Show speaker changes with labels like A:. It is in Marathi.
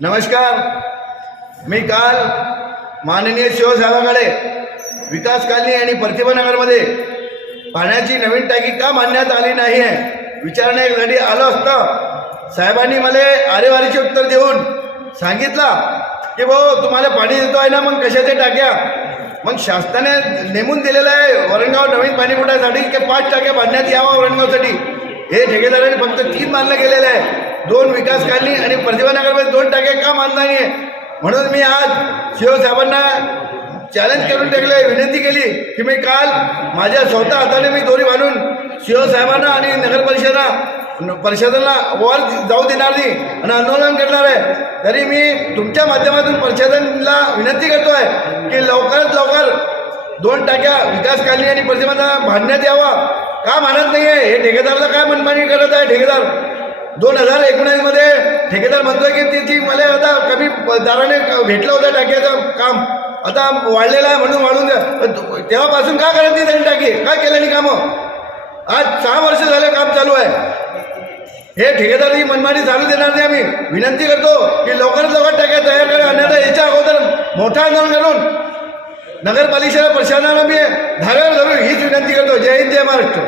A: नमस्कार. मी काल माननीय शिवसाहेबांकडे विकास कॉलनी आणि प्रतिभानगरमध्ये पाण्याची नवीन टाकी का मानण्यात आली नाही आहे? विचारणे घडी आलं असतं. साहेबांनी मला आरेवारीचे उत्तर देऊन सांगितलं की भाऊ तुम्हाला पाणी देतो आहे ना मग कशाचे टाक्या? मग शासनाने नेमून दिलेलं आहे वरणगाव नवीन पाणी पुरवठ्यासाठी की पाच टाक्या बांधण्यात यावं वरणगावसाठी. हे ठेकेदाराने फक्त तीन मानलं गेलेलं आहे. दोन विकास काढली आणि प्रतिभानगरमध्ये दोन टाक्या का मानणार नाही आहे? म्हणून मी आज शिवसाहेबांना चॅलेंज करून टाकले विनंती केली की मी काल माझ्या स्वतः हाताने मी दोरी बांधून शिवसाहेबांना आणि नगर परिषदा परिषदेला वर जाऊ देणार नाही आणि आंदोलन करणार आहे. तरी मी तुमच्या माध्यमातून परिषदेला विनंती करतो आहे की लवकरात लवकर दोन टाक्या विकास कॉलनी आणि प्रतिमांना बांधण्यात यावा. का मानत नाही आहे हे ठेकेदाराला काय मनमानी करत आहे ठेकेदार? दोन हजार एकोणीसमध्ये ठेकेदार म्हणतोय की त्याची मला आता कमी दराने भेटलं होतं टाक्याचं काम. आता वाढलेला आहे म्हणून वाढून द्या. पण तेव्हापासून का करत नाही त्यांनी टाकी? काय केलं नाही कामं? आज सहा वर्ष झालं काम चालू आहे. हे ठेकेदार ही मनमानी चालू देणार नाही आम्ही. विनंती करतो की लवकरात लवकर टाक्या तयार करा. अन्यथा याच्या अगोदर मोठा आंदोलन करून नगरपालिकेच्या प्रशासनाला मी धाव्यावर धरून हीच विनंती करतो. जय हिंद जय महाराष्ट्र.